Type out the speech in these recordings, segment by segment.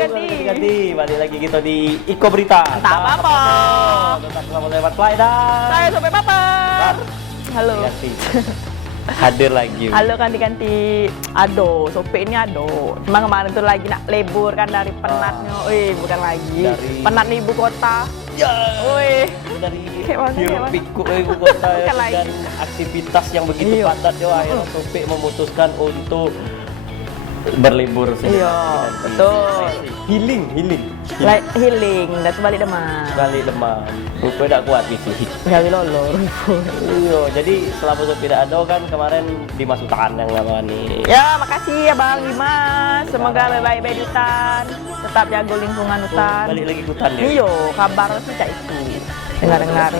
ganti. Balik lagi kita di Iko Berita. Tak apa-apa. Tetap bersama saya Mat Fly dan Saya Sope Baper. Halo. ganti. Hadir lagi. Halo ganti-ganti. Aduh, Sope ini aduh. Cuma kemarin tuh lagi nak libur kan dari penatnya. Wih, bukan lagi. Penat nih ibu kota. Ya. Wih. Dari Kayak hiruk mana? pikuk ibu kota Bukan dan lagi. aktivitas yang begitu Iya. padat akhirnya Sope memutuskan untuk berlibur sini. Iya, betul. Healing. Like healing, dan balik demam. Balik demam. Rupanya tak kuat gitu. Gawi lolo. Iya, jadi selama Sope tidak ada kan kemarin dimasukkan yang nama nih. Ya, makasih ya Bang Dimas. Semoga baik-baik di hutan. Tetap jaga lingkungan hutan. Balik lagi ke hutan ya. Iya, kabar sih cak itu. Dengar-dengar.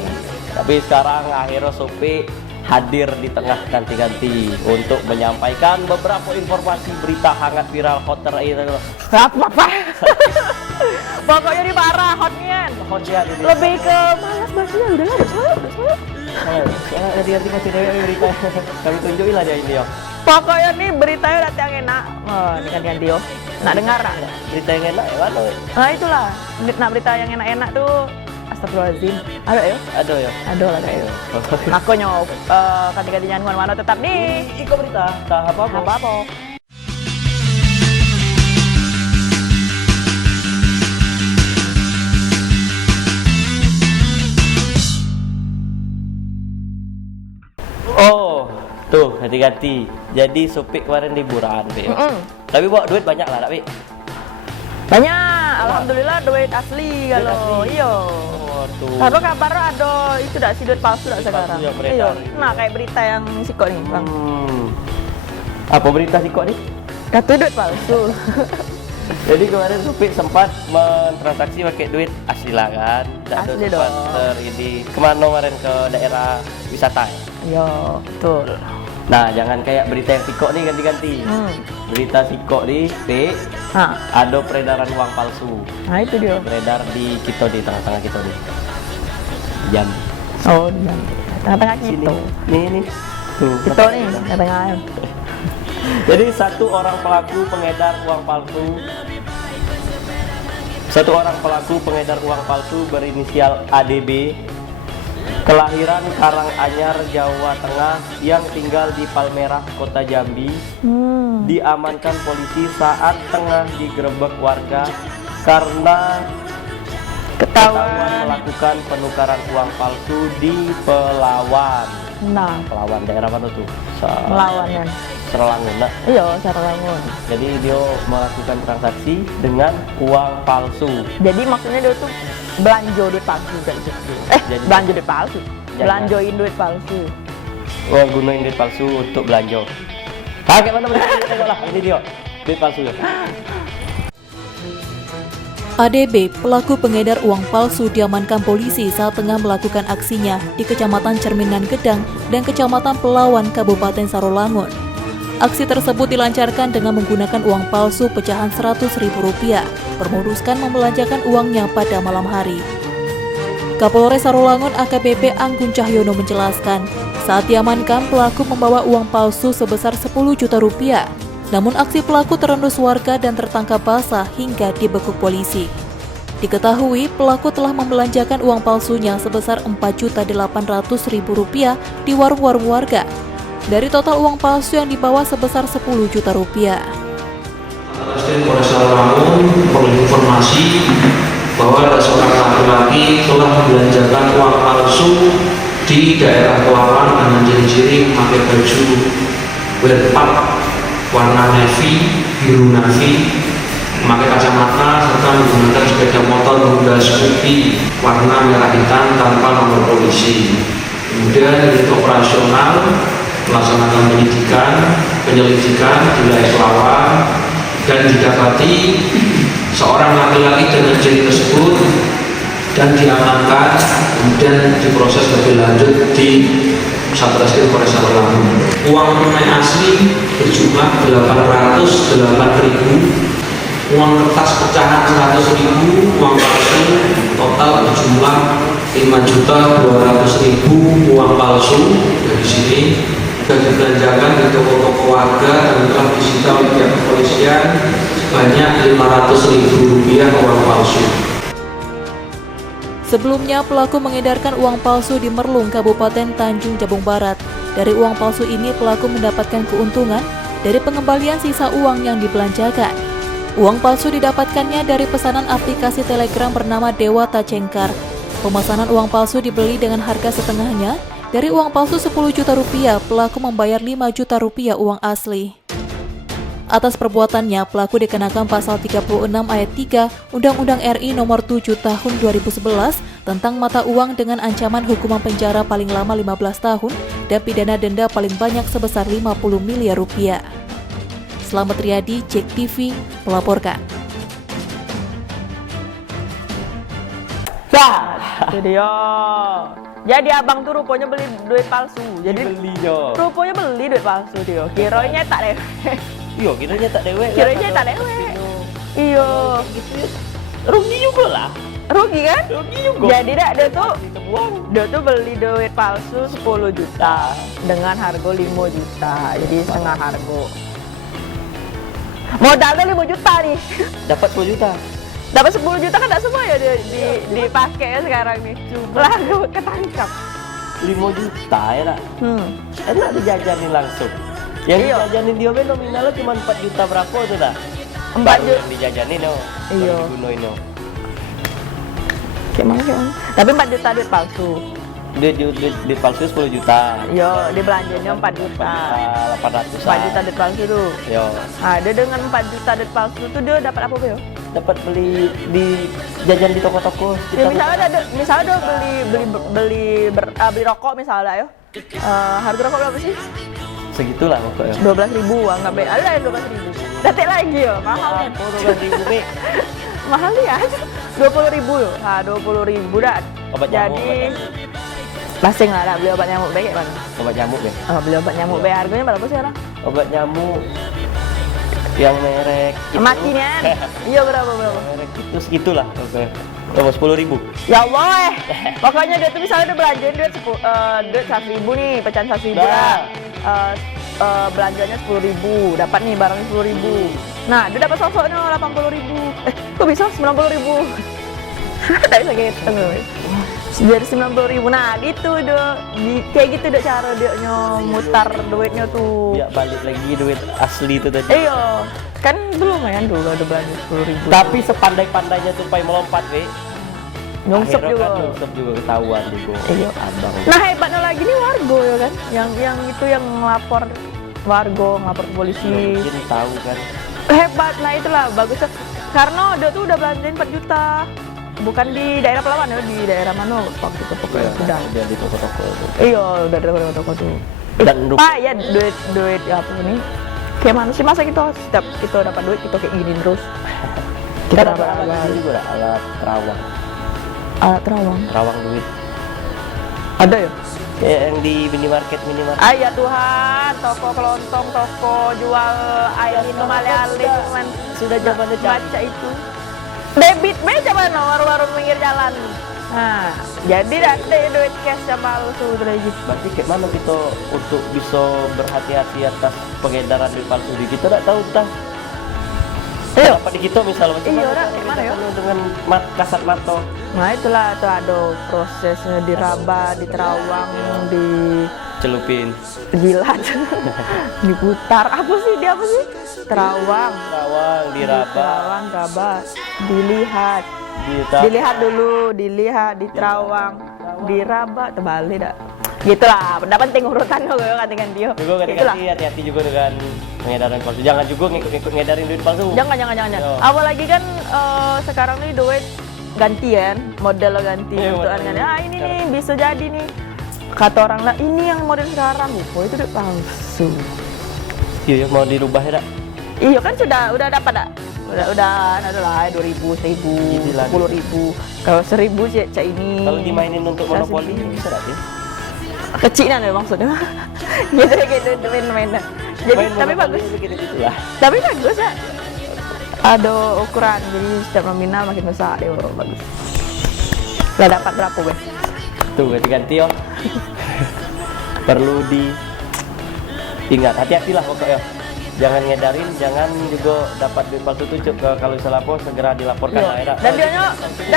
Tapi sekarang akhirnya Sope hadir di tengah ganti-ganti untuk menyampaikan beberapa informasi berita hangat viral hot terakhir. Apa? Pokoknya di parah hotnya. Hotnya ini. Lebih ke malas bahasnya udah salah. Ganti-ganti masih dewe berita. Kami tunjukin lah dia ini yo. Pokoknya nih beritanya udah yang enak. Oh, ini ganti-ganti yo. Nak dengar nak? Berita yang enak ya mana? Nah itulah. Nah berita yang enak-enak tuh. Astagfirullahaladzim. Ada ya? Ada ya. Ada lah kayak itu. Aku nyok ganti-ganti nyanyi mana tetap nih. Iko Berita. Tak apa-apa. Apa-apa. Oh, tuh ganti-ganti. Jadi Sope kemarin liburan, Be. Tapi bawa duit banyak lah, tak, Be? Banyak, alhamdulillah duit asli kalau asli. iya. Oh, tuh. Kalau kabar ada itu dah si duit palsu dah sekarang. yang beredar Iya. itu. Nah kayak berita yang siko nih bang. Apa berita sih kok nih? Kata duit palsu. Jadi kemarin Sope sempat mentransaksi pakai duit asli lah kan. Tak ada Asli sempat dong. ini kemana kemarin ke daerah wisata ya? Iya, betul. Nah, jangan kayak berita yang sikok nih ganti-ganti. Berita sikok nih, P, Nah, ada peredaran uang palsu. nah itu dia. Beredar di kita di tengah-tengah kita nih. Jambi. Oh, dia. Tengah-tengah Sini. gitu. Nih. Tuh. Kita nih, tengah-tengah. Jadi satu orang pelaku pengedar uang palsu berinisial ADB kelahiran Karanganyar, Jawa Tengah yang tinggal di Palmerah, Kota Jambi diamankan polisi saat tengah digerebek warga karena ketahuan melakukan penukaran uang palsu di Pelawan. Nah, Pelawan daerah mana tuh? melawan kan. Serlangun. Nah, Iya, cara bangun. jadi dia melakukan transaksi dengan uang palsu. Jadi maksudnya dia tuh belanja duit palsu kan gitu. Jadi- Belanja duit palsu. Jangan. Belanjoin duit palsu. Oh, gunain duit palsu untuk belanja. Kayak mana bener? Tengoklah, ini dia. Duit palsu ya. ADB, pelaku pengedar uang palsu diamankan polisi saat tengah melakukan aksinya di Kecamatan Cerminan Gedang dan Kecamatan Pelawan, Kabupaten Sarolangun. Aksi tersebut dilancarkan dengan menggunakan uang palsu pecahan Rp100.000, bermoduskan membelanjakan uangnya pada malam hari. Kapolres Sarolangun AKBP Anggun Cahyono menjelaskan, saat diamankan pelaku membawa uang palsu sebesar Rp10 juta. Namun aksi pelaku terendus warga dan tertangkap basah hingga dibekuk polisi. Diketahui pelaku telah membelanjakan uang palsunya sebesar Rp4.800.000 di warung-warung warga. Dari total uang palsu yang dibawa sebesar Rp10 juta. Satreskrim Polres Sarolangun memperoleh informasi bahwa ada seorang laki-laki telah membelanjakan uang palsu di daerah Pelawan dengan ciri-ciri memakai baju wear pump warna navy, biru navy, memakai kacamata serta menggunakan sepeda motor Honda Scoopy warna merah hitam tanpa nomor polisi. Kemudian unit operasional melaksanakan penyelidikan di wilayah Pelawan dan didapati seorang laki-laki dengan ciri tersebut dan diamankan, kemudian diproses lebih lanjut di Satreskrim Polres Sarolangun. Uang tunai asli berjumlah 808.000, uang kertas pecahan 100.000, uang palsu total berjumlah 5.200.000 uang palsu. Dari sini juga dibelanjakan di toko-toko warga dan telah disita oleh pihak kepolisian sebanyak Rp500.000 uang palsu. Sebelumnya, pelaku mengedarkan uang palsu di Merlung, Kabupaten Tanjung Jabung Barat. Dari uang palsu ini, pelaku mendapatkan keuntungan dari pengembalian sisa uang yang dibelanjakan. Uang palsu didapatkannya dari pesanan aplikasi Telegram bernama Dewa Tacengkar. Pemesanan uang palsu dibeli dengan harga setengahnya. Dari uang palsu Rp10 juta, pelaku membayar Rp5 juta uang asli. Atas perbuatannya, pelaku dikenakan pasal 36 ayat 3 Undang-Undang RI Nomor 7 Tahun 2011 tentang mata uang dengan ancaman hukuman penjara paling lama 15 tahun dan pidana denda paling banyak sebesar Rp50 miliar. Slamet Riyadi, Cek TV, melaporkan. Itu dia. Jadi abang tuh rupanya beli duit palsu. Jadi Belinya. rupanya beli duit palsu dia. Kiranya tak deh. Iya, kiranya tak dewek. Kiranya tak dewek. Iya. Gitu ya. Rugi juga lah. Rugi kan? Rugi juga. Jadi dia Dibuang. tuh beli duit palsu 10 juta dengan harga 5 juta. Jadi setengah harga. Modalnya 5 juta nih. Dapat 10 juta. Dapat 10 juta kan tak semua ya dipakai ya sekarang nih. Lah gue ketangkap. 5 juta ya nak. Enak dijajanin langsung. Yang Iya. dijajanin dia be nominalnya cuma 4 juta berapa tuh dah. 4 Baru juta. yang dijajanin no. Iya. Baru digunain no. Gimana? Tapi 4 juta duit palsu. Duit palsu 10 juta. Yo, dibelanjanya 4 juta. 800. 4 juta duit palsu tuh. Yo. Nah, dia dengan 4 juta duit palsu tuh dia dapat apa, Beo? Dapat beli di jajan di toko-toko. Ya, misalnya dia beli rokok misalnya, yo. Harga rokok berapa sih? Segitulah pokoknya. 12.000, anggap baik. Ada yang 12.000. Datik lagi yo, mahal kan? 12.000 be. Mahal ya. 20.000 yo. Nah, 20.000 dah. Obat nyamuk, Jadi basing lah, beli obat nyamuk baik mana? Obat nyamuk be. Beli obat nyamuk baik harganya berapa sih sekarang? Obat nyamuk yang merek itu. Makinya. Iya berapa? Merek itu segitulah oke. Oh, 10.000. Ya Allah, pokoknya dia tuh misalnya udah belanjain duit 100.000 nih, pecahan 100.000 lah. Belanjanya 10.000, dapat nih barangnya 10.000. Nah, dia dapat sosoknya 80.000. Kok bisa 90.000? Tak bisa gitu. Jadi 90.000. Nah, gitu deh. Kayak gitu deh cara dia mutar duitnya tuh. Ya balik lagi duit asli itu tadi. Iya, kan belum kan dulu udah belanja 10.000. Tapi sepandai-pandainya tupai melompat be. Nyungsep Akhirnya juga. kan nyungsep juga ketahuan juga. Iya. Abang. Nah hebatnya lagi nih warga ya kan, yang itu yang ngelapor warga, ngelapor ke polisi. Mungkin tahu kan. Hebat, nah itulah bagusnya. Karena dia tuh udah belanjain 4 juta. Bukan di daerah Pelawan ya, di daerah mana waktu itu pokoknya udah. Dia di toko-toko itu. Iya, udah di toko tuh. Dan Pak ya duit apa nih? Kayak mana sih masa setiap kita dapat duit kita kayak gini terus. kita dapat alat ini juga ada alat terawang. Alat terawang. Terawang duit. Ada ya? Kayak yang di minimarket. Ya Tuhan, toko kelontong, toko jual air minum ale-ale cuman Sudah zamannya baca itu. Debit meja mana warung-warung pinggir jalan. Nah, jadi ada duit cash sama palsu lagi. Berarti kayak mana kita untuk bisa berhati-hati atas pengedaran duit palsu di kita tidak tahu dah. Iya. Apa di kita misalnya macam Iya, mana dah, cara kayak mana ya? membedakannya dengan kasat mata. Nah itulah itu ada prosesnya diraba, diterawang, Celupin. dijilat, diputar. Apa sih dia apa sih? Terawang, Terawang, raba, dilihat. Dilihat dulu, diterawang, diraba, terbalik dah. Gitulah, udah penting urutan lo katakan dia. Juga hati-hati juga dengan pengedaran palsu. Jangan juga ngikut ngedarin duit palsu. Jangan. Yo. Apalagi kan sekarang nih duit gantian, model ganti Iya, untuk model. kan. Ini nih bisa jadi nih. Kata orang lah, ini yang model sekarang, itu duit palsu. Iya, mau dirubah ya, Dak? Iya kan udah dapat dak? Udah ada lah 2.000, 1.000, Gila. 10.000. Kalau 1.000 sih cak ini. Kalau dimainin untuk Saya monopoli sendiri. bisa nggak sih? Kecilan ya maksudnya. gitu main-mainan. Jadi Main tapi monopoli bagus. gitu lah. Tapi bagus ya. Ada ukuran, jadi setiap nominal makin besar ya bagus. Lah dapat berapa gue? Tuh ganti-ganti yo. Perlu di Ingat, hati-hatilah pokoknya. Jangan ngedarin, jangan juga dapat duit palsu tuh kalau salah apa segera dilaporkan daerah. Dan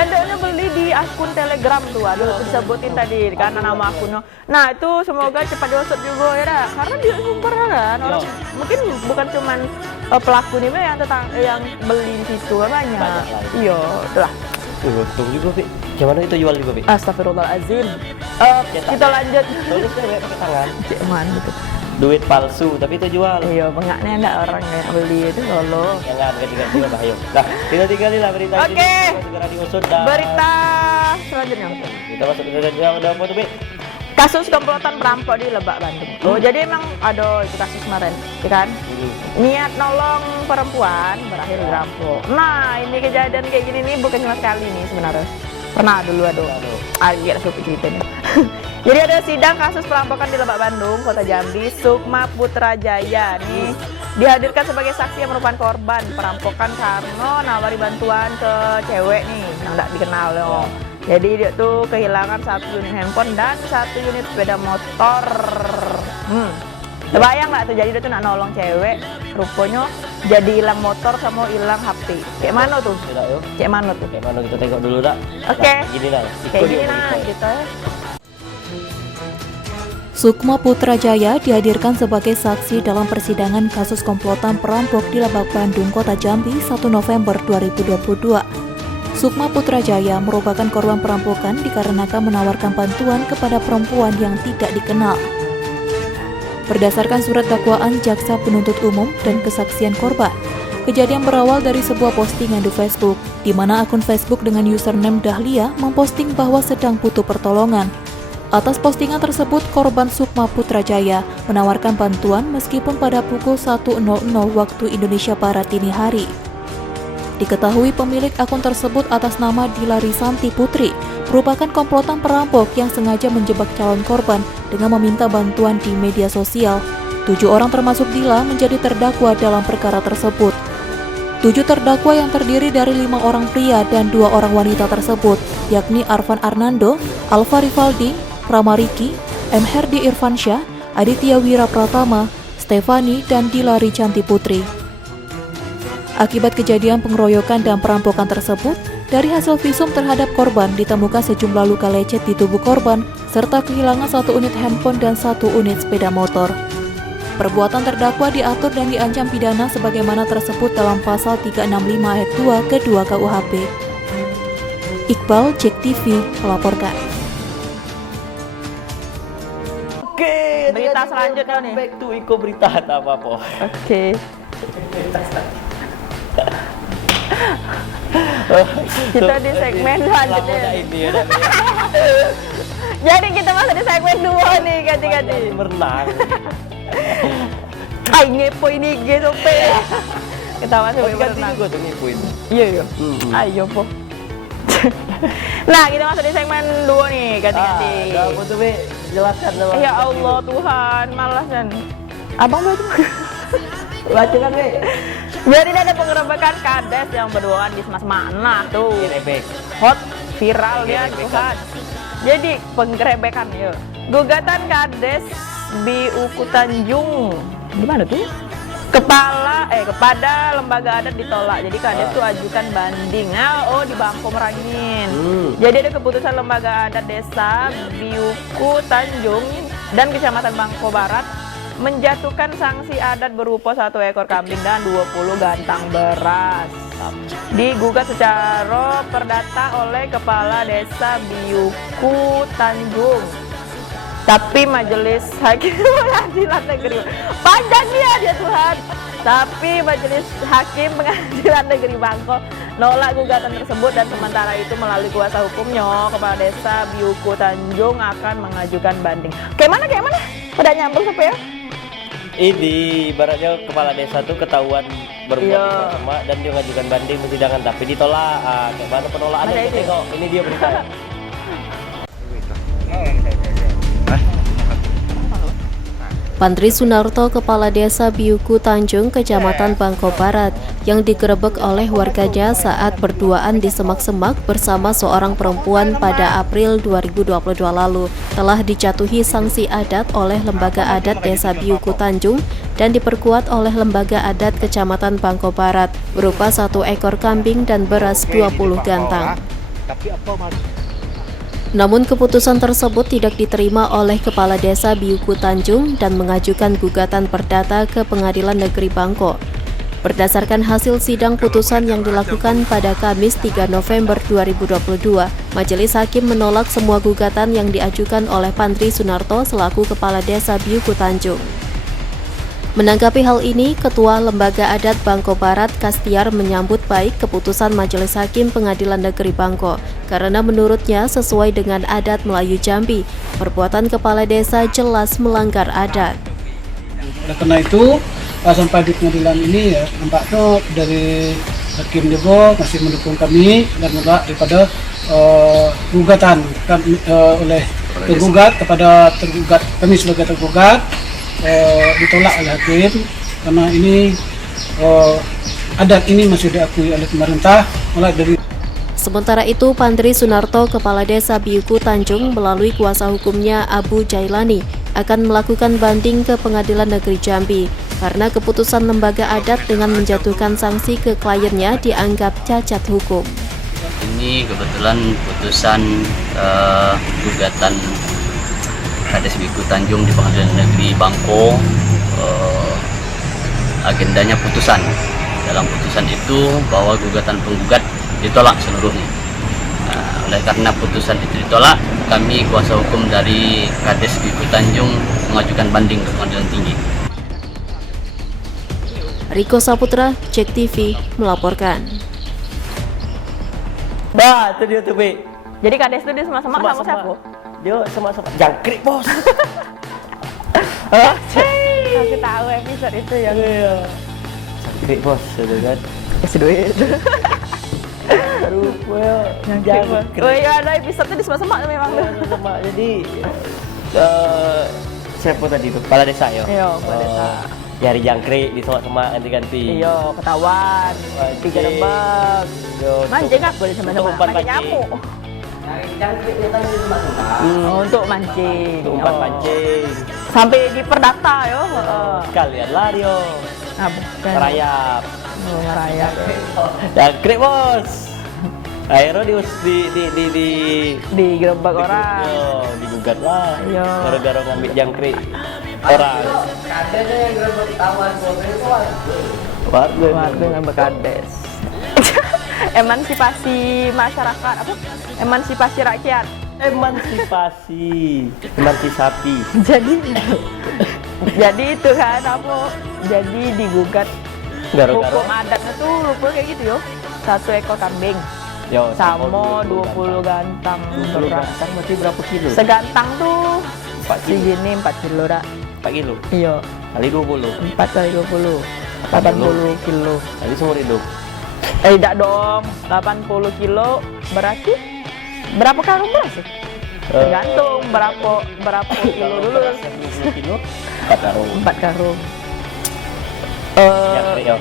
dia beli di akun Telegram tuh, aduh disebutin tadi karena nama akunnya. Nah itu semoga cepat diusut juga ya, dah. Karena dia sumber kan orang mungkin bukan cuman pelaku ini yang beli di situ banyak. Iya, itulah. Untung juga, Pi. Gimana itu jual juga, Pi? Astagfirullahaladzim. Kita lanjut. Tulisnya pakai tangan. Cek man gitu. Duit palsu, tapi itu jual. Iya, bengaknya ada orang yang beli itu lolo. Jangan ganti-ganti bahaya. Nah, tinggal lah berita Oke. ini. Segera diusut dah. Berita selanjutnya. Kita masuk ke berita udah apa tuh, Pi? Kasus komplotan perampok di Lebak, Bandung. Oh, jadi emang ada itu kasus kemarin, ya kan? Niat nolong perempuan berakhir dirampok. Nah, ini kejadian kayak gini nih bukan cuma sekali nih sebenarnya. Pernah dulu agak suka ceritanya. Jadi ada sidang kasus perampokan di Lebak, Bandung, Kota Jambi. Sukma Putrajaya nih dihadirkan sebagai saksi yang merupakan korban perampokan karena nawari bantuan ke cewek nih yang tidak dikenal loh. Jadi dia tuh kehilangan 1 unit handphone dan 1 unit sepeda motor. Terbayang nggak tuh, jadi dia tuh nak nolong cewek, rupanya jadi hilang motor sama hilang HP. Kayak mana tuh? Tidak, yuk. Kayak mana tuh? Kayak mana kita tengok dulu dah. Oke. Nah, gini lah. Kayak gini lah gitu. Sukma Putrajaya dihadirkan sebagai saksi dalam persidangan kasus komplotan perampok di Lebak, Bandung, Kota Jambi 1 November 2022. Sukma Putrajaya merupakan korban perampokan dikarenakan menawarkan bantuan kepada perempuan yang tidak dikenal. Berdasarkan surat dakwaan jaksa penuntut umum dan kesaksian korban, kejadian berawal dari sebuah postingan di Facebook, di mana akun Facebook dengan username Dahlia memposting bahwa sedang butuh pertolongan. Atas postingan tersebut, korban Sukma Putrajaya menawarkan bantuan meskipun pada pukul 1.00 waktu Indonesia Barat dini hari. Diketahui pemilik akun tersebut atas nama Dila Risanti Putri merupakan komplotan perampok yang sengaja menjebak calon korban dengan meminta bantuan di media sosial. 7 orang termasuk Dila menjadi terdakwa dalam perkara tersebut. 7 terdakwa yang terdiri dari 5 orang pria dan 2 orang wanita tersebut, yakni Arvan Arnando, Alfa Rivaldi, Rama Riki, M. Herdi Irfansyah, Aditya Wira Pratama, Stefani, dan Dila Risanti Putri. Akibat kejadian pengeroyokan dan perampokan tersebut, dari hasil visum terhadap korban ditemukan sejumlah luka lecet di tubuh korban, serta kehilangan 1 unit handphone dan 1 unit sepeda motor. Perbuatan terdakwa diatur dan diancam pidana sebagaimana tersebut dalam pasal 365 ayat 2 ke-2 KUHP. Iqbal, JEK TV, melaporkan. Oke, Berita selanjutnya nih. Back to Iko berita tak apa-apa. Oke. Kita di segmen selanjutnya. Jadi kita masuk di segmen 2 nih, ganti-ganti. Berenang. Ay, ngepo ini GSOP. Kita masuk di Ganti berenang. juga tuh ngipuin. Iya, iya. Ayo, po. Nah, kita masuk di segmen 2 nih, ganti-ganti. Apa tuh, Be? Jelaskan dong. Ya Allah Tuhan, malas kan. Abang betul. Baca kan, Be? Jadi ada penggerebekan kades yang berduaan di Semas Mana tuh. Direbek. Hot, viral dia Tuhan. Jadi penggerebekan ya. Gugatan kades BUKU Tanjung. Di mana tuh? Kepada lembaga adat ditolak. Jadi kades tuh ajukan banding. Oh, di Bangko Merangin. Jadi ada keputusan lembaga adat desa BUKU Tanjung dan Kecamatan Bangko Barat menjatuhkan sanksi adat berupa 1 ekor kambing dan 20 gantang beras. Digugat secara perdata oleh Kepala Desa BUKU Tanjung. Tapi Majelis Hakim Pengadilan Negeri, panjang dia Tuhan. Tapi Majelis Hakim Pengadilan Negeri Bangko nolak gugatan tersebut dan sementara itu melalui kuasa hukumnya Kepala Desa BUKU Tanjung akan mengajukan banding. Kayak mana? Pada nyambung sampai ya? Ini ibaratnya kepala desa tuh ketahuan berbuat sama dan dia mengajukan banding persidangan tapi ditolak. Kayak mana penolakannya? Ada Kita tengok. Ini dia berita. Pandri Sunarto, Kepala Desa Biuku Tanjung, Kecamatan Bangko Barat, yang digerebek oleh warganya saat berduaan di semak-semak bersama seorang perempuan pada April 2022 lalu, telah dijatuhi sanksi adat oleh Lembaga Adat Desa Biuku Tanjung dan diperkuat oleh Lembaga Adat Kecamatan Bangko Barat, berupa 1 ekor kambing dan beras 20 gantang. Namun keputusan tersebut tidak diterima oleh Kepala Desa Biuku Tanjung dan mengajukan gugatan perdata ke Pengadilan Negeri Bangko. Berdasarkan hasil sidang putusan yang dilakukan pada Kamis 3 November 2022, Majelis Hakim menolak semua gugatan yang diajukan oleh Pandri Sunarto selaku Kepala Desa Biuku Tanjung. Menanggapi hal ini, Ketua Lembaga Adat Bangko Barat, Kastiar, menyambut baik keputusan Majelis Hakim Pengadilan Negeri Bangko, karena menurutnya sesuai dengan adat Melayu Jambi, perbuatan kepala desa jelas melanggar adat. Oleh karena itu, sampai di pengadilan ini ya, nampaknya dari Hakim juga masih mendukung kami dan menolak daripada gugatan oleh tergugat kepada tergugat, kami sebagai tergugat ditolak oleh Hakim karena ini adat ini masih diakui oleh pemerintah mulai dari. Sementara itu, Pandri Sunarto, Kepala Desa Biuku Tanjung, melalui kuasa hukumnya Abu Jailani akan melakukan banding ke Pengadilan Negeri Jambi karena keputusan lembaga adat dengan menjatuhkan sanksi ke kliennya dianggap cacat hukum. Ini kebetulan putusan gugatan Kades Biuku Tanjung di Pengadilan Negeri Bangko, agendanya putusan. Dalam putusan itu bahwa gugatan penggugat ditolak seluruhnya. Oleh karena putusan itu ditolak, kami kuasa hukum dari Kades Biuku Tanjung mengajukan banding ke Pengadilan Tinggi. Riko Saputra, Cek TV, melaporkan. Bah, itu dia tuh, Bi. Jadi Kades itu dia semak-semak sama siapa? Dia semak-semak jangkrik, Bos. Aku tahu episode itu yang Jangkrik, Bos, itu kan. kasih duit. Aduh, jangkrik. Oh iya, ada episode di semak-semak memang. Semak. Jadi siapa tadi tuh? Kepala desa ya? Iya, kepala desa. Nyari jangkrik di semak-semak ganti-ganti. Iya, ketahuan. Tiga rebak. Mancing apa boleh sama-sama? Mancing nyamuk. Untuk mancing. Untuk umpan mancing. Sampai diperdata yo. Kalian lari yo. Nah, bukan. Ngerayap. Oh, ngerayap. Jangkrik, Bos. Akhirnya Digerebek orang. Yo, digugat lah. Iya. Gara-gara ngambil jangkrik orang. Warga nggak Kades. Emansipasi masyarakat apa? Emansipasi rakyat. Emansipasi sapi. Jadi itu kan apa? Jadi digugat hukum adatnya tuh lupa kayak gitu yo. 1 ekor kambing. Yo, Sama 20 gantang beras. Berarti berapa kilo? Segantang tuh 4 kilo. segini 4 kilo dah. 4 kilo. Iya. Kali 20. 4 kali 20. 80 kilo. Kali seumur hidup. Tidak dong. 80 kilo berarti berapa karung beras? Tergantung berapa kilo dulu. 20 kilo 4 karung. 4 karung. Jangkrik yo.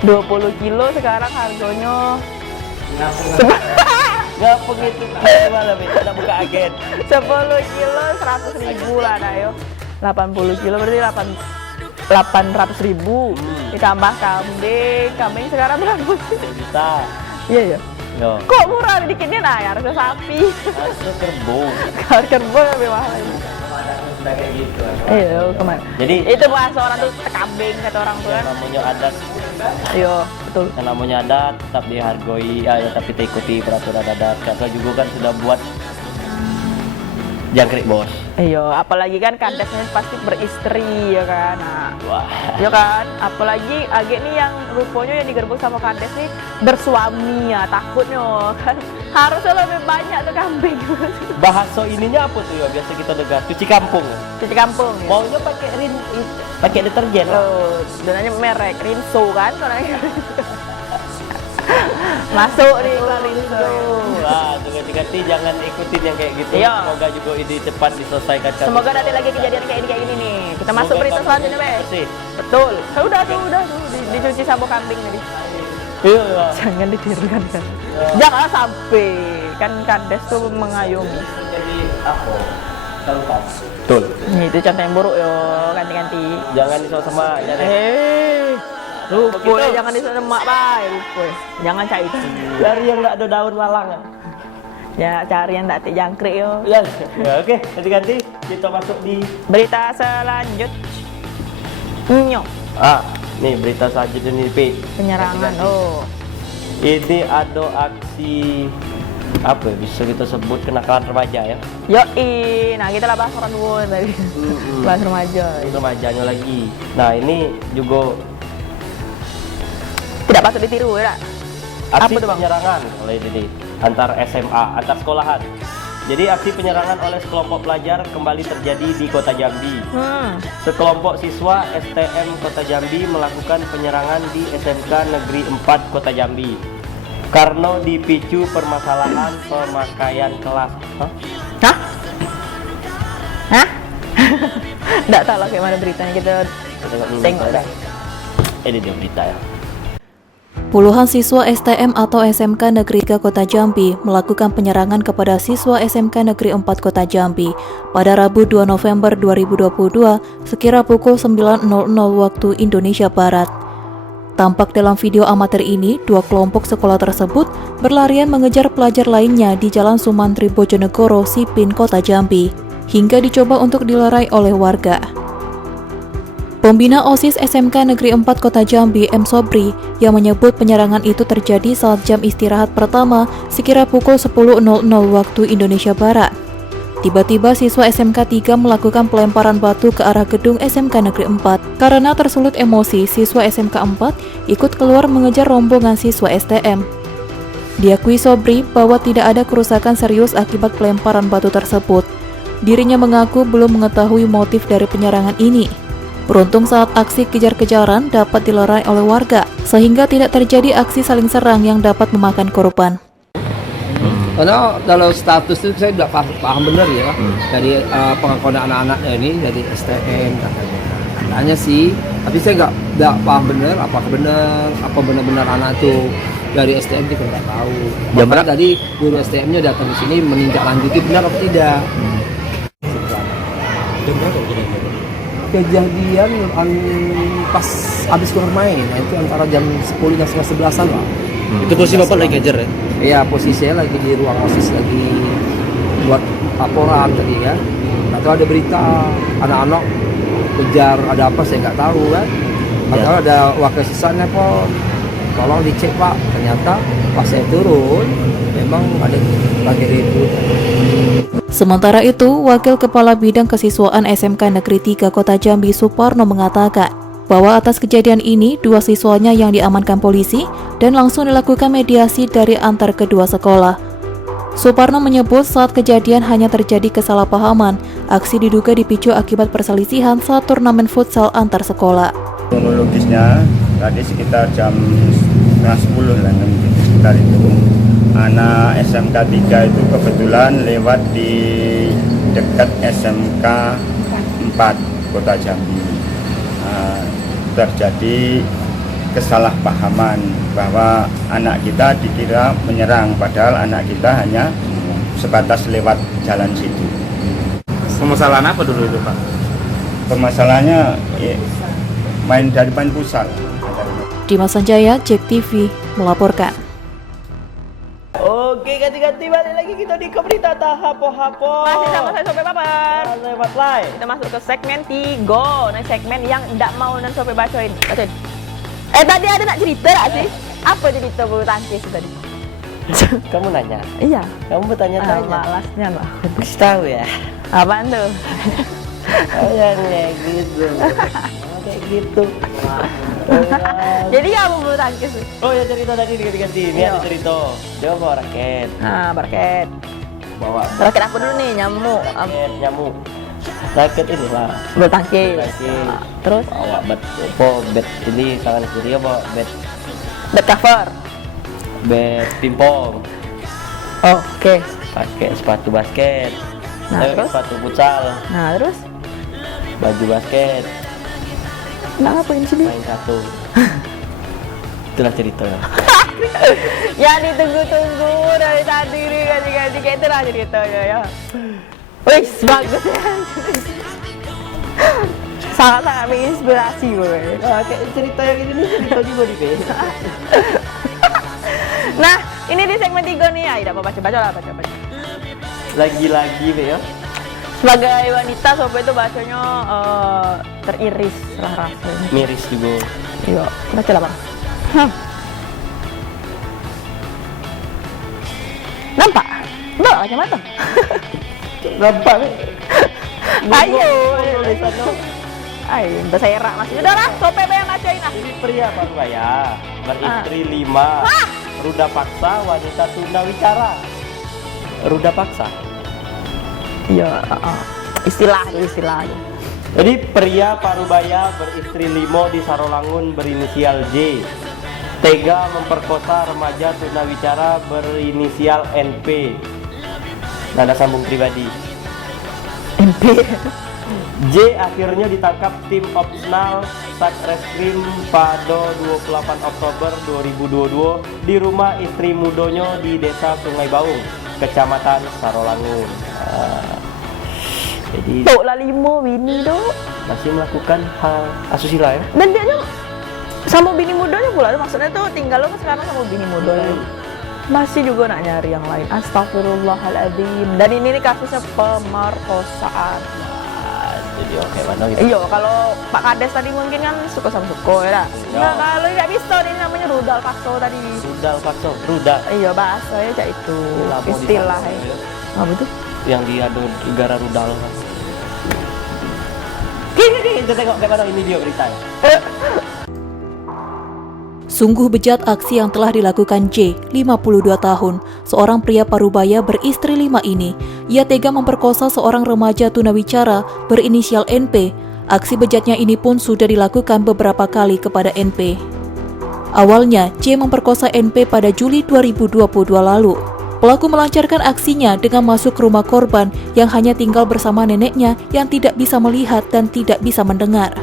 20 kilo sekarang harganya Enggak begitu. Gimana, Bi? Kita buka agen. 10 kilo 100.000 lah nah yo. 80 kilo berarti 800.000 ditambah kambing sekarang berapa sih? 1 juta. Iya ya. Yo. Kok murah dikitnya nah ya harga sapi. Harga kerbau. Harga kerbau lebih mahal ini. Sudah kayak gitu. Iya kemana? Jadi Itu bahasa orang tuh kambing kata orang tuh kan. namanya adat. Iya betul. Yang namanya adat tetap dihargai, ya, tapi kita ikuti peraturan adat. Kakak juga kan sudah buat jangkrik, Bos. Iya, apalagi kan kadesnya pasti beristri ya kan. Nah, Wah. ya kan, apalagi Age nih yang rupanya yang digerebek sama kades nih bersuami ya, takutnya kan harusnya lebih banyak tuh kambing. Bahasa ininya apa tuh ya biasa kita dengar? Cuci kampung. Cuci kampung ya. Maunya pakai deterjen lah. Oh, donanya merek Rinso kan, donanya. Masuk di iklan itu. Nah, ganti-ganti jangan ikutin yang kayak gitu. Iya. Semoga juga ini cepat diselesaikan. Semoga tidak ada lagi kejadian kayak ini nih. Kita masuk Semoga berita kamu selanjutnya, Be. bersih. Betul. Udah tuh, dicuci sabuk kambing tadi. Iya. Jangan ditirukan kan. Jangan sampai kan kades tuh mengayungi. Jadi apa? Tempat. Betul. Nih, itu contoh yang buruk yo, ganti-ganti. Jangan disama jangan. Rupo ya, jangan disemak, Bay. Rupo. Jangan cari itu. Dari yang enggak ada daun malang. Ya, cari yang tak jangkrik yo. Ya, oke, ganti-ganti kita masuk di Berita selanjutnya. nih berita selanjutnya nih, Pi. Penyerangan. Oh. Ini ada aksi apa ya, bisa kita sebut kenakalan remaja ya. Yoi, nah kita lah bahas orang dulu tadi. Bahas remaja. Ini remajanya lagi. Nah, ini juga Tidak patut ditiru ya. aksi Apa tuh, Bang? penyerangan oleh ini antar SMA, antar sekolahan. Jadi aksi penyerangan oleh sekelompok pelajar kembali terjadi di Kota Jambi. Sekelompok siswa STM Kota Jambi melakukan penyerangan di SMK Negeri 4 Kota Jambi karena dipicu permasalahan pemakaian kelas. Hah? Hah? Nggak tahu lah kayak mana beritanya, kita tengok dah. Ini dia berita ya. Puluhan siswa STM atau SMK Negeri 3 Kota Jambi melakukan penyerangan kepada siswa SMK Negeri 4 Kota Jambi pada Rabu 2 November 2022 sekira pukul 9.00 waktu Indonesia Barat. Tampak dalam video amatir ini, dua kelompok sekolah tersebut berlarian mengejar pelajar lainnya di Jalan Sumantri Bojonegoro, Sipin, Kota Jambi, hingga dicoba untuk dilerai oleh warga. Pembina OSIS SMK Negeri 4 Kota Jambi, M. Sobri, yang menyebut penyerangan itu terjadi saat jam istirahat pertama sekira pukul 10.00 waktu Indonesia Barat. Tiba-tiba siswa SMK 3 melakukan pelemparan batu ke arah gedung SMK Negeri 4. Karena tersulut emosi, siswa SMK 4 ikut keluar mengejar rombongan siswa STM. Diakui Sobri bahwa tidak ada kerusakan serius akibat pelemparan batu tersebut. Dirinya mengaku belum mengetahui motif dari penyerangan ini. Beruntung saat aksi kejar-kejaran dapat dilerai oleh warga, sehingga tidak terjadi aksi saling serang yang dapat memakan korban. Karena kalau status itu saya tidak paham benar ya, dari pengakuan anak-anaknya ini dari STM katanya sih, tapi saya nggak paham benar apa benar-benar anak itu dari STM, kita nggak tahu. Bahkan tadi guru STM-nya datang ke sini menindaklanjuti benar apa tidak. Kejadian pas habis keluar main, itu antara jam 10 dan setengah 11-an lah. Itu posisi Bapak lagi ngejar ya? Iya, posisinya lagi di ruang OSIS, lagi buat laporan tadi ya. Atau ada berita anak-anak kejar, ada apa saya nggak tahu kan. Atau ada wakil siswa nelpon, tolong dicek Pak. Ternyata pas saya turun memang ada lagi ribut. Sementara itu, Wakil Kepala Bidang Kesiswaan SMK Negeri 3 Kota Jambi Suparno mengatakan bahwa atas kejadian ini, dua siswanya yang diamankan polisi dan langsung dilakukan mediasi dari antar kedua sekolah. Suparno menyebut saat kejadian hanya terjadi kesalahpahaman, aksi diduga dipicu akibat perselisihan saat turnamen futsal antar sekolah. Kronologisnya tadi sekitar jam 10 lah, sekitar itu. Anak SMK 3 itu kebetulan lewat di dekat SMK 4 Kota Jambi. Terjadi kesalahpahaman bahwa anak kita dikira menyerang, padahal anak kita hanya sebatas lewat jalan situ. Permasalahan apa dulu itu Pak? Permasalahannya ya, main futsal. Dimas Sanjaya, JEK TV, melaporkan. Oke, ganti-ganti balik lagi kita di berita tahapo-hapo. Masih sama saya Sope Baper. Lewat live. Kita masuk ke segmen 3. Nah, segmen yang tidak mau dan Sope bacain. Tadi ada nak cerita tak sih? Apa cerita bulu tangkis tadi? Kamu nanya? Iya. Kamu bertanya-tanya? Malasnya lah. Kasih tahu ya. Apaan tuh? Kayak gitu. Kayak gitu. Jadi kamu bulu tangkis. Oh ya, cerita tadi diganti-ganti. Ini ada cerita. Dia bawa raket. Nah, raket. Bawa Raket apa dulu nih? Nyamuk. nyamuk. Raket inilah. Bulu tangkis. Terus? Bawa bed ini tangan kiri bawa bed bed cover. pingpong, Oke. pakai sepatu basket, Nah, terus? sepatu futsal, Nah, terus? baju basket, Nah, ngapain sini? main kartu. Itulah cerita. Ya ditunggu-tunggu dari tadi nih ganti-ganti kayak itulah ceritanya ya. Wih, bagus ya. Sangat-sangat menginspirasi gue. Kayak cerita yang ini cerita juga di PS. Nah, ini di segmen 3 nih. Ayo, dapat baca-baca lah, baca-baca. Lagi-lagi Be ya. Sebagai wanita, Sopo itu bacanya teriris lah rasanya. Miris juga. Iya, baca lah bang. Nampak? Bawa kacamata. Nampak Be. Ayo. Ayo, bahasa Erak masih. Udah lah, Sopo yang bacain lah. Ini pria Parubaya, beristri 5, ruda paksa, wanita tunawicara. Ruda paksa. Iya, istilah. Jadi pria Parubaya beristri 5 di Sarolangun berinisial J. Tega memperkosa remaja tunawicara berinisial NP. Nada sambung pribadi. NP. J akhirnya ditangkap tim Opsnal Satreskrim pada 28 Oktober 2022 di rumah istri mudonyo di Desa Sungai Baung, Kecamatan Sarolangun. Jadi Tok lah 5 bini tu. masih melakukan hal asusila ya. Dan dia sama bini mudanya pula. Maksudnya tuh tinggal lo sekarang sama bini mudanya. Masih juga nak nyari yang lain. Astagfirullahaladzim. Dan ini nih kasusnya pemerkosaan. Jadi oke mana gitu. Iya, kalau Pak Kades tadi mungkin kan suka sama suko ya. Nah, kalau nggak bisa ini namanya rudal pakso tadi. Rudal pakso, rudal. Iya, bahasanya kayak itu. Labo di Istilah sana, ya. ya. Apa itu? Yang diadu negara rudal. Kita tengok kayak mana ini dia beritanya. Sungguh bejat aksi yang telah dilakukan J, 52 tahun, seorang pria Parubaya beristri 5 ini. Ia tega memperkosa seorang remaja tunawicara berinisial NP. Aksi bejatnya ini pun sudah dilakukan beberapa kali kepada NP. Awalnya, J memperkosa NP pada Juli 2022 lalu. Pelaku melancarkan aksinya dengan masuk ke rumah korban yang hanya tinggal bersama neneknya yang tidak bisa melihat dan tidak bisa mendengar.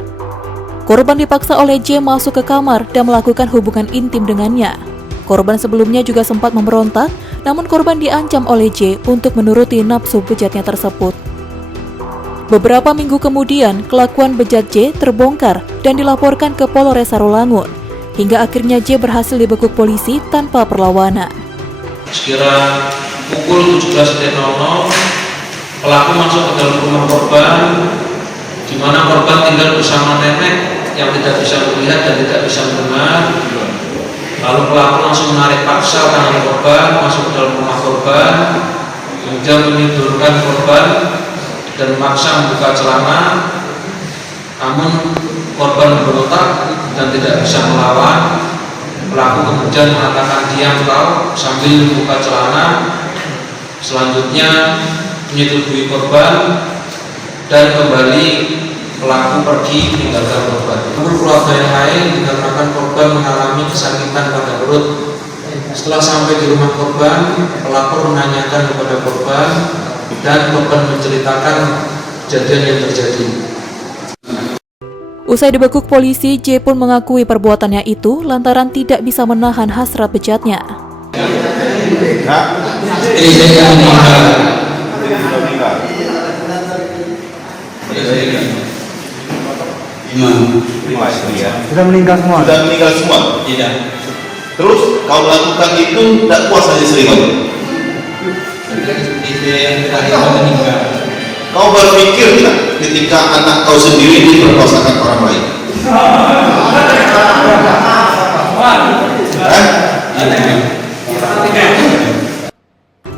Korban dipaksa oleh J masuk ke kamar dan melakukan hubungan intim dengannya. Korban sebelumnya juga sempat memberontak, namun korban diancam oleh J untuk menuruti nafsu bejatnya tersebut. Beberapa minggu kemudian, kelakuan bejat J terbongkar dan dilaporkan ke Polres Sarolangun. Hingga akhirnya J berhasil dibekuk polisi tanpa perlawanan. Sekira pukul 17.00 pelaku masuk ke dalam rumah korban, di mana korban tinggal bersama nenek yang tidak bisa melihat dan tidak bisa mendengar. Lalu pelaku langsung menarik paksa tangan korban masuk ke dalam rumah korban, kemudian menidurkan korban dan memaksa membuka celana. Namun korban memberontak dan tidak bisa melawan. Pelaku kemudian mengatakan diam kau sambil membuka celana. Selanjutnya menyetujui korban dan kembali pelaku pergi meninggalkan korban. Namun keluarga yang lain dikarenakan korban mengalami kesakitan pada perut. Setelah sampai di rumah korban, pelapor menanyakan kepada korban dan korban menceritakan kejadian yang terjadi. Usai dibekuk polisi, J pun mengakui perbuatannya itu lantaran tidak bisa menahan hasrat bejatnya. Sudah meninggal semua? Sudah meninggal semua? Tidak. Terus kau lakukan itu tidak puas saja sering? Kau berpikir tidak ketika anak kau sendiri diperkosakan orang lain?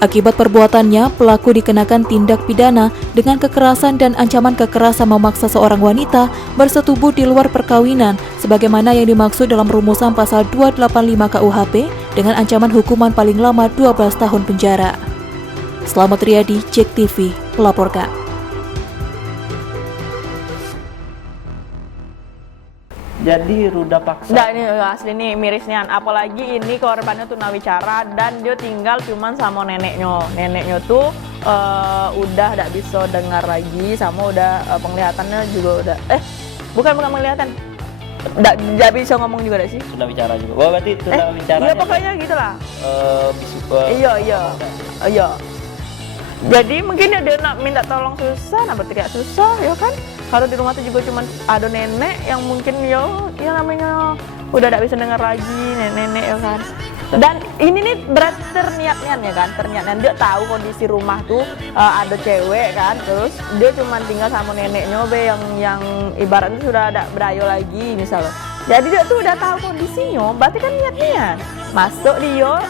Akibat perbuatannya, pelaku dikenakan tindak pidana dengan kekerasan dan ancaman kekerasan memaksa seorang wanita bersetubuh di luar perkawinan sebagaimana yang dimaksud dalam rumusan pasal 285 KUHP dengan ancaman hukuman paling lama 12 tahun penjara. Selamat Riyadi, JEK TV, melaporkan. jadi ruda paksa. Nggak, ini asli nih mirisnya. Apalagi ini korbannya tunawicara dan dia tinggal cuman sama neneknya. Neneknya tuh udah nggak bisa dengar lagi, sama udah penglihatannya juga udah bukan penglihatan. Nggak bisa ngomong juga sih. Tunawicara juga. Wah, berarti tunawicara. Iya pokoknya gitulah. Iya. Jadi mungkin dia nak minta tolong susah, nak berteriak susah, ya kan? Kalau di rumah tuh juga cuma ada nenek yang mungkin ya namanya udah tidak bisa dengar lagi, nenek ya kan. Dan ini nih berat terniatnya ya kan, terniatnya dia tahu kondisi rumah tuh ada cewek kan, terus dia cuma tinggal sama neneknya be yang ibaratnya sudah ada berayo lagi misalnya. Jadi dia tuh udah tahu kondisinya, berarti kan niatnya masuk dia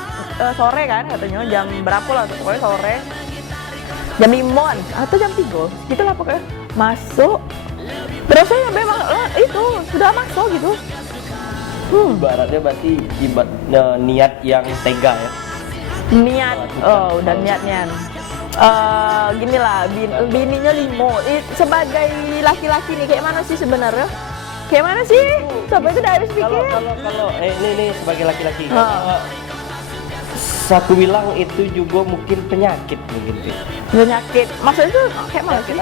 sore kan katanya jam berapa lah, pokoknya sore. Jam 5-an atau jam 3 gitu lah pokoknya masuk terus saya memang itu sudah masuk gitu. Ibaratnya berarti niat yang tega ya. Niat, udah niatnya. Gini lah, bininya Limo sebagai laki-laki nih kayak mana sih sebenarnya? Kayak mana sih? Sampai itu udah habis pikir. Kalau ini sebagai laki-laki. Aku bilang itu juga mungkin penyakit mungkin. Penyakit, maksudnya itu kayak mana sih?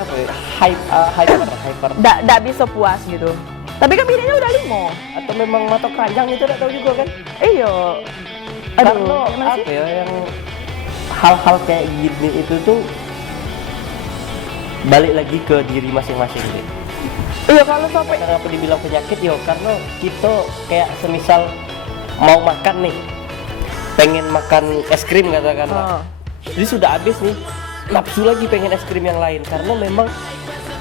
Hyper. Nggak bisa puas gitu. Tapi kan bininya udah 5. Atau memang mata keranjang itu udah tahu juga kan? Iya. Karena apa ya yang hal-hal kayak gini itu tuh balik lagi ke diri masing-masing deh. Iya kalau sampai. Kenapa dibilang penyakit ya? Karena kita kayak semisal mau makan nih. Pengen makan es krim katakanlah, jadi sudah habis nih, nafsu lagi pengen es krim yang lain karena memang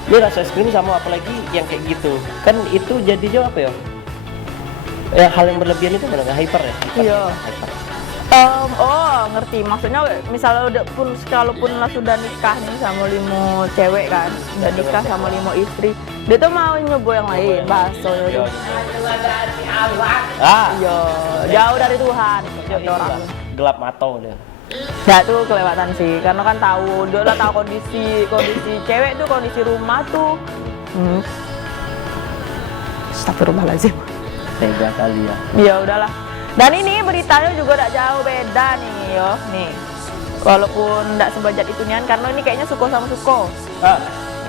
dia rasa es krim sama apalagi yang kayak gitu kan itu jadinya apa ya? Hal yang berlebihan itu benar hyper ya? Iya. Ngerti maksudnya misalnya udah pun kalaupun lah sudah nikah nih sama 5 cewek kan, udah nikah sama 5 istri, dia tuh mau nyoba yang lain, bakso ya. Iya, jauh dari Tuhan. Orang gelap mata dia. Ya tuh kelewatan sih, karena kan tahu, dia udah tahu kondisi cewek tuh, kondisi rumah tuh. Astagfirullahaladzim. Tega kali ya. Ya udahlah. Dan ini beritanya juga tidak jauh beda nih, yo. Nih, walaupun tidak sebajat itu nian, karena ini kayaknya suko sama suko.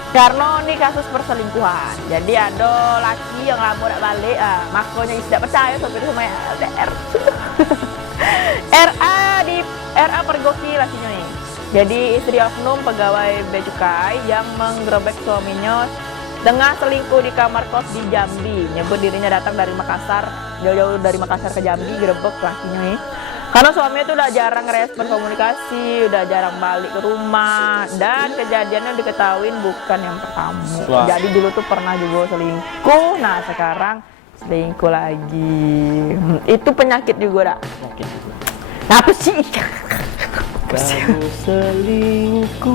Karena ini kasus perselingkuhan. Jadi ada laki yang lama tidak balik, makanya tidak percaya sampai itu sama LDR. RA pergoki lakinya nih. Jadi istri oknum pegawai bea cukai yang menggerebek suaminya tengah selingkuh di kamar kos di Jambi. Nyebut dirinya datang dari Makassar, jauh-jauh dari Makassar ke Jambi, gerebek lakinya nih. Karena suaminya itu udah jarang respon komunikasi, udah jarang balik ke rumah, dan kejadiannya diketahuin bukan yang pertama. Wah. Jadi dulu tuh pernah juga selingkuh, nah sekarang selingkuh lagi. Itu penyakit juga dah. Penyakit juga. Apa sih? Kamu selingkuh.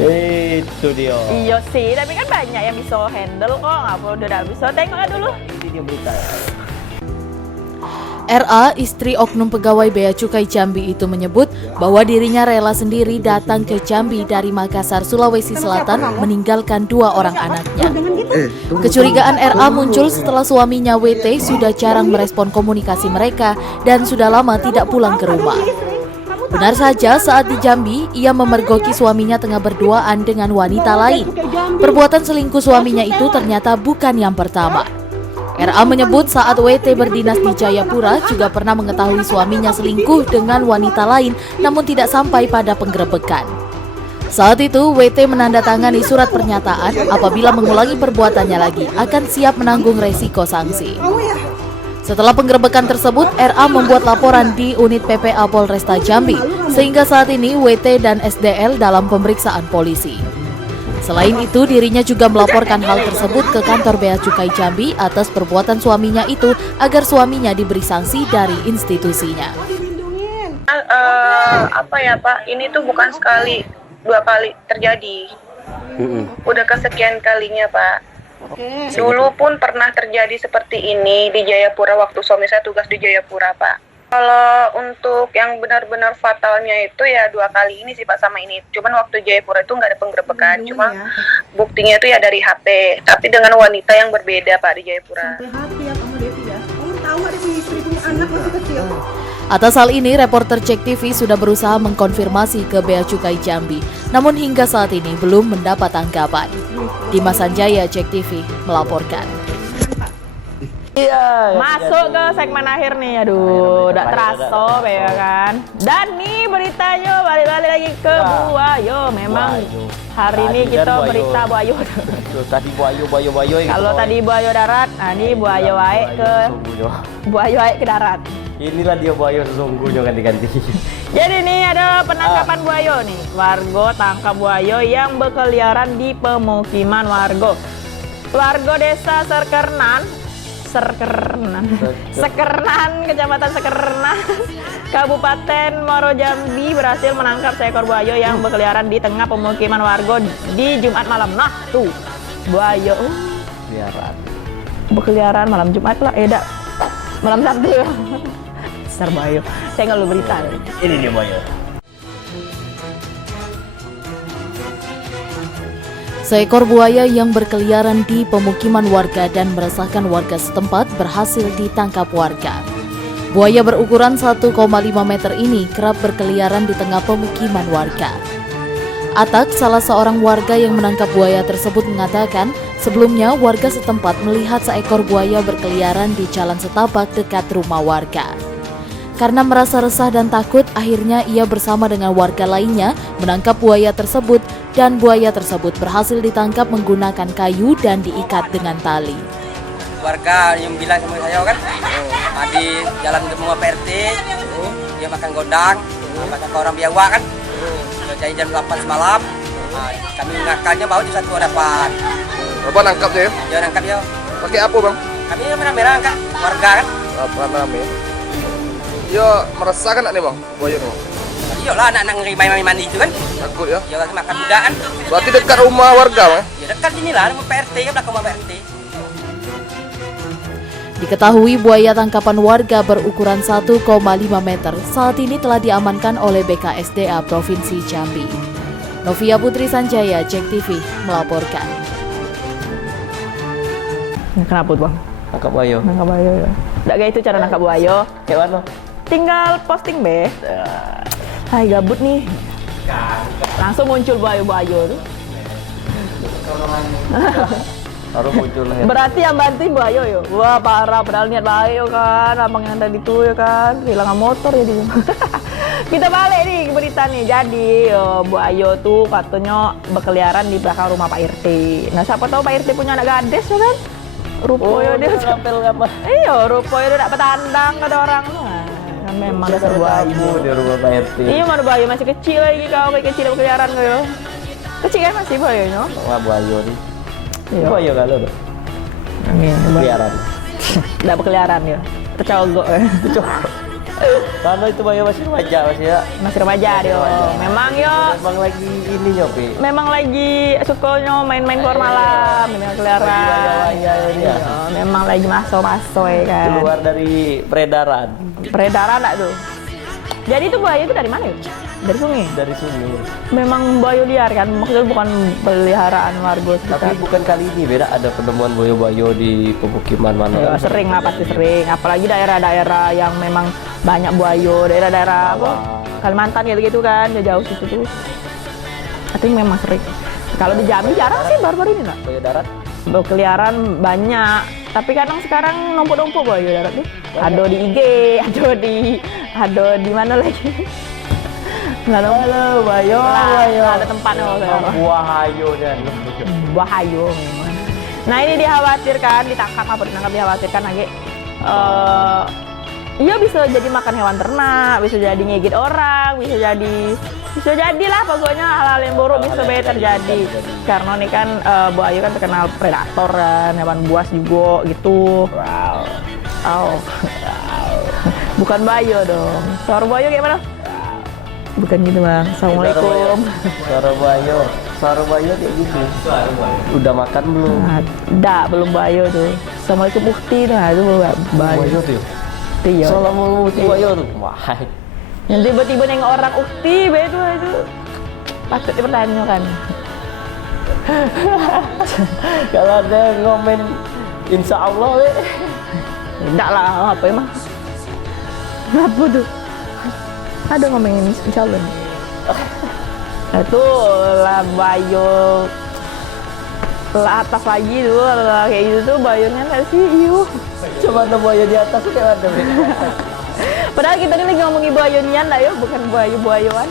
Itu dia. Iya sih, tapi kan banyak yang bisa handle kok, nggak perlu udah bisa. Tengok dulu. Ini dia berita. RA, istri oknum pegawai Bea Cukai Jambi itu menyebut bahwa dirinya rela sendiri datang ke Jambi dari Makassar, Sulawesi Selatan, meninggalkan 2 orang anaknya. Kecurigaan RA muncul setelah suaminya WT sudah jarang merespon komunikasi mereka dan sudah lama tidak pulang ke rumah. Benar saja, saat di Jambi, ia memergoki suaminya tengah berduaan dengan wanita lain. Perbuatan selingkuh suaminya itu ternyata bukan yang pertama. RA menyebut saat WT berdinas di Jayapura juga pernah mengetahui suaminya selingkuh dengan wanita lain, namun tidak sampai pada penggerebekan. Saat itu, WT menandatangani surat pernyataan apabila mengulangi perbuatannya lagi akan siap menanggung resiko sanksi. Setelah penggerebekan tersebut, RA membuat laporan di unit PPA Polresta Jambi, sehingga saat ini WT dan SDL dalam pemeriksaan polisi. Selain itu, dirinya juga melaporkan hal tersebut ke kantor Bea Cukai Jambi atas perbuatan suaminya itu agar suaminya diberi sanksi dari institusinya. Apa ya Pak, ini tuh bukan sekali, 2 kali terjadi. Udah kesekian kalinya Pak. Dulu pun pernah terjadi seperti ini di Jayapura waktu suami saya tugas di Jayapura Pak. Kalau untuk yang benar-benar fatalnya itu ya 2 kali ini sih Pak sama ini. Cuman waktu Jayapura itu nggak ada penggerebekan, cuma buktinya itu ya dari HP. Tapi dengan wanita yang berbeda Pak di Jayapura. Atas hal ini, reporter Cek TV sudah berusaha mengkonfirmasi ke Bea Cukai Jambi, namun hingga saat ini belum mendapat tanggapan. Dimas Sanjaya, Cek TV, melaporkan. Masuk ke segmen akhir nih, aduh, udah terasa ya kan. Dan nih beritanya balik-balik lagi ke Buayo. Memang hari ini kita berita Buayo. Tadi Buayo. Kalau tadi Buayo darat, nah ini Buayo wae ke darat. Inilah dia Buayo sesungguhnya ganti-ganti. Jadi nih ada penangkapan buayo nih. Warga tangkap buayo yang berkeliaran di pemukiman warga. Warga desa Sekernan, Kecamatan Sekernan, Kabupaten Muaro Jambi berhasil menangkap seekor buayo yang berkeliaran di tengah pemukiman warga di Jumat malam. Nah, tuh buayo berkeliaran malam Jumat lah, malam Sabtu. Besar buayo. Saya nggak lu berita. Ini dia buayo. Seekor buaya yang berkeliaran di pemukiman warga dan meresahkan warga setempat berhasil ditangkap warga. Buaya berukuran 1,5 meter ini kerap berkeliaran di tengah pemukiman warga. Atak, salah seorang warga yang menangkap buaya tersebut, mengatakan sebelumnya warga setempat melihat seekor buaya berkeliaran di jalan setapak dekat rumah warga. Karena merasa resah dan takut, akhirnya ia bersama dengan warga lainnya menangkap buaya tersebut, dan buaya tersebut berhasil ditangkap menggunakan kayu dan diikat dengan tali. Warga yang bilang sama saya kan, di jalan ke rumah PRT, dia makan gondang, makan ke orang biawa kan, jadi jam 8 semalam, kami mengakalnya bawa di satu hadapan. Apa nangkap dia? Dia nangkap ya. Pakai apa bang? Kami merah-merah angkat warga kan. Rame-rame. Dia meresahkan nih bang, buaya nih. Iyalah anak-anak ngeri mandi itu kan. Takut ya? Iya makan budak kan. Berarti dekat rumah warga bang? Ya dekat sini lah, rumah PRT ya, belakang rumah PRT. Diketahui buaya tangkapan warga berukuran 1,5 meter saat ini telah diamankan oleh BKSDA Provinsi Jambi. Novia Putri Sanjaya, Cek TV, melaporkan. Kenapa bang? Nangkap buayo. Nangkap buayo ya. Nggak kayak itu cara nangkap buayo. Kayak mana? Tinggal posting be. Hai gabut nih. Langsung muncul buayo tuh. Baru muncul lah. Berarti yang bantuin buayo yo. Wah parah, padahal niat baik kan, abang yang tadi tuh ya kan, kehilangan motor ya dia. Kita balik nih ke berita nih. Jadi buayo tuh katanya berkeliaran di belakang rumah Pak RT. Nah siapa tahu Pak RT punya anak gadis ya kan? Rupanya dia ngapel apa? Iya, rupanya dia tak petandang ada orang. Kan memang dasar buayo di rumah Pak RT. Iya, mana buayo masih kecil lagi, kau kayak kecil berkeliaran kau. Kecil kan masih buayonya? Wah buayo nih. Iya. Buayo kalau tuh. Amin. Berkeliaran. Tidak berkeliaran ya. Tercogok. Kalau itu buayo masih remaja ya. Masih remaja dia. Memang yo. Memang lagi ini nyopi. Memang lagi sukanya main-main keluar malam, main keliaran. Iya. Memang lagi maso-maso ya kan. Keluar dari peredaran. Peredaran enggak tuh? Jadi itu buaya itu dari mana ya? Dari sungai? Dari sungai. Memang buaya liar kan? Maksudnya bukan peliharaan warga sekitar. Tapi bukan kali ini beda ada penemuan buaya-buaya di pemukiman mana? Ya, sering lah, pasti sering. Apalagi daerah-daerah yang memang banyak buaya, daerah-daerah apa? Kalimantan gitu kan, jauh situ tuh. Tapi memang sering. Kalau di Jambi jarang sih baru-baru ini lah. Buaya darat? Berkeliaran banyak. Tapi kadang sekarang numpuk-numpuk buaya darat tuh. Ada di IG, ada di mana lagi? Halo, buaya. Ada tempatnya kalau Buahayo dan Buahayo memang. Nah ini dikhawatirkan, ditangkap dikhawatirkan lagi. Iya bisa jadi makan hewan ternak, bisa jadi ngigit orang, bisa jadilah pokoknya hal-hal yang buruk bisa terjadi. Karena ini kan buaya kan terkenal predator kan, hewan buas juga gitu. Bukan buaya dong. Suara buaya kayak mana? Bukan gitu bang. Assalamualaikum. Suara buaya kayak gitu. Udah makan belum? Belum buaya tuh. Assalamualaikum Ukti, nah itu buaya. Buaya tuh. Iya. Assalamualaikum buaya tuh. Wah. Yang tiba-tiba nengok orang ukti itu patut dipertanyakan. Kalau ada ngomen insya Allah enggak lah, apa emang? Apa tuh? Ada ngomongin insya Allah. Itu lah Bayu lah atas lagi tuh kayak gitu tuh Bayunya nggak sih coba ada Bayu di atas tuh kayak ada. Padahal kita ini lagi ngomongin Bayunian lah bukan Bayuan.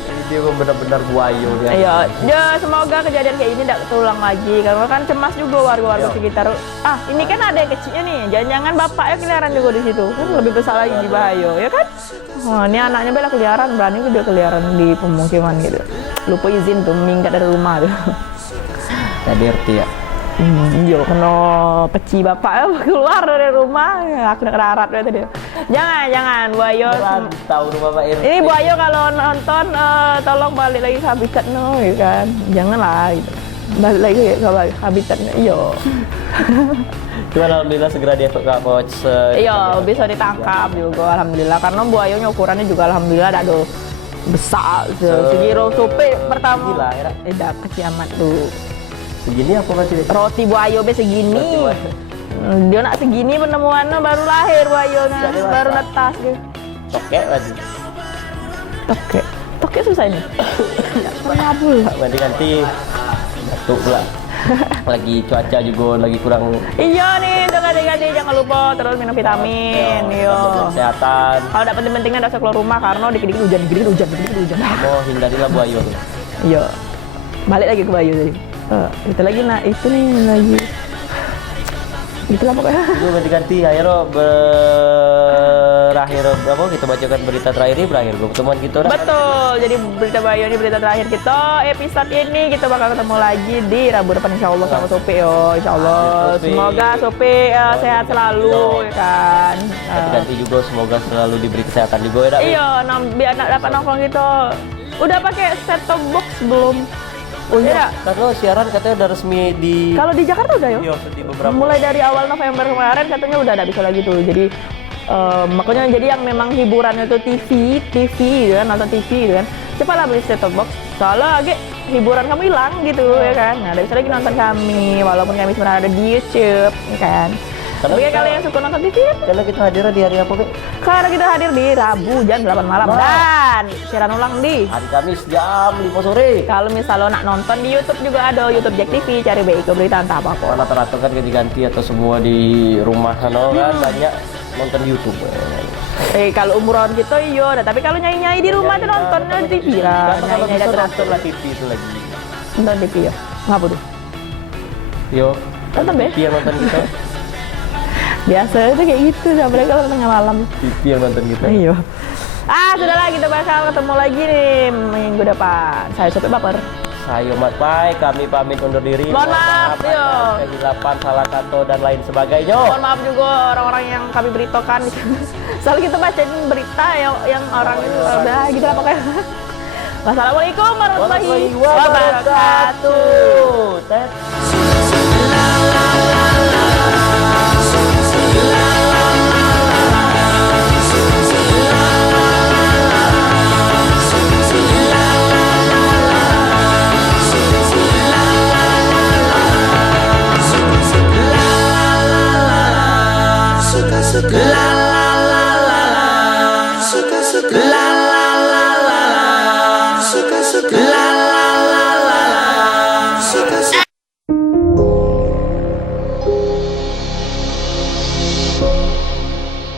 Jadi dia benar-benar Bayu dia. Iya, ya semoga kejadian kayak ini tidak terulang lagi karena kan cemas juga warga-warga sekitar. Ini kan ada yang kecilnya nih, jangan-jangan bapaknya keliaran juga di situ, kan lebih besar lagi di Bayu, ya kan? Ini anaknya bela keliaran, berani dia keliaran di pemukiman gitu. Lupa izin tuh minggat dari rumah tuh. Tadi RT ya. Iya, kena peci bapak keluar dari rumah, aku nak darat tadi. Jangan Buayo. Tahu rumah Pak RT. Ini Buayo kalau nonton tolong balik lagi ke habitatnya, ya kan? Janganlah gitu. Balik lagi ke habitatnya, iya. Cuman alhamdulillah segera dievakuasi coach. Iya, bisa ditangkap juga alhamdulillah karena Buayonya ukurannya juga alhamdulillah ada besar. Segiro sope pertama. Gila, tidak kecil amat tuh. Segini apa masih? Roti Buayo be segini. Dia nak segini penemuannya baru lahir Buayonya, baru netas gitu. Tokek lagi. Tokek susah ini. Pernah pula. Ganti batuk pula. Lagi cuaca juga lagi kurang. Iya nih, ganti-ganti jangan lupa terus minum vitamin. Iya. Kesehatan. Kalau tidak penting-pentingnya tidak usah keluar rumah karena dikit-dikit hujan. Mau hindarilah Buayo tuh. Iya. Balik lagi ke Bayu tadi. Itu lagi itu nih lagi. Itulah pokoknya. Itu ganti-ganti akhirnya berakhir apa kita bacakan berita terakhir ini berakhir pertemuan kita. Betul. Jadi berita Bayu ini berita terakhir kita. Episode ini kita bakal ketemu lagi di Rabu depan insyaallah sama Sopi insyaallah. Semoga Sopi sehat selalu ya kan. Ganti juga semoga selalu diberi kesehatan juga ya. Iya, biar dapat nongkrong gitu. Udah pakai set top box belum? Oh iya, karena siaran katanya udah resmi di. Kalau di Jakarta udah ya? Iya, di beberapa. Mulai dari awal November kemarin katanya udah ada bisa lagi tuh. Jadi makanya jadi yang memang hiburannya tuh TV gitu kan, nonton TV gitu kan. Cepatlah beli set top box. Soalnya agak hiburan kamu hilang gitu ya kan. Nah, ada bisa lagi nonton kami walaupun kami sebenarnya ada di YouTube ya kan. Tapi kalau yang suka nonton TV karena kita hadir di hari apa, Be? Karena kita hadir di Rabu jam 8 malam dan siaran ulang di hari Kamis jam 5 sore. Kalau misalnya nak nonton di YouTube juga ada YouTube Jack TV, cari BIK Berita entah apa kok. Rata-rata kan ganti-ganti atau semua di rumah kan banyak nonton YouTube. Kalau umuran kita iya, tapi kalau nyai-nyai di rumah tuh nontonnya di TV lah. Nyai-nyai nonton lah TV itu lagi. Nonton TV ya? Ngapa tuh? Yo. Nonton be? TV yang nonton kita. Biasa itu kayak gitu, sampai kalau tengah malam. TV yang nonton kita. Iya. Sudahlah kita bakal ketemu lagi nih minggu depan. Saya Sopi Baper. Saya Mat Pai, kami pamit undur diri. Mohon maaf, kehilapan, salah kata dan lain sebagainya. Mohon maaf juga orang-orang yang kami beritakan. Soalnya kita bacain berita yang orang itu udah gitu lah pokoknya. Wassalamualaikum warahmatullahi wabarakatuh. La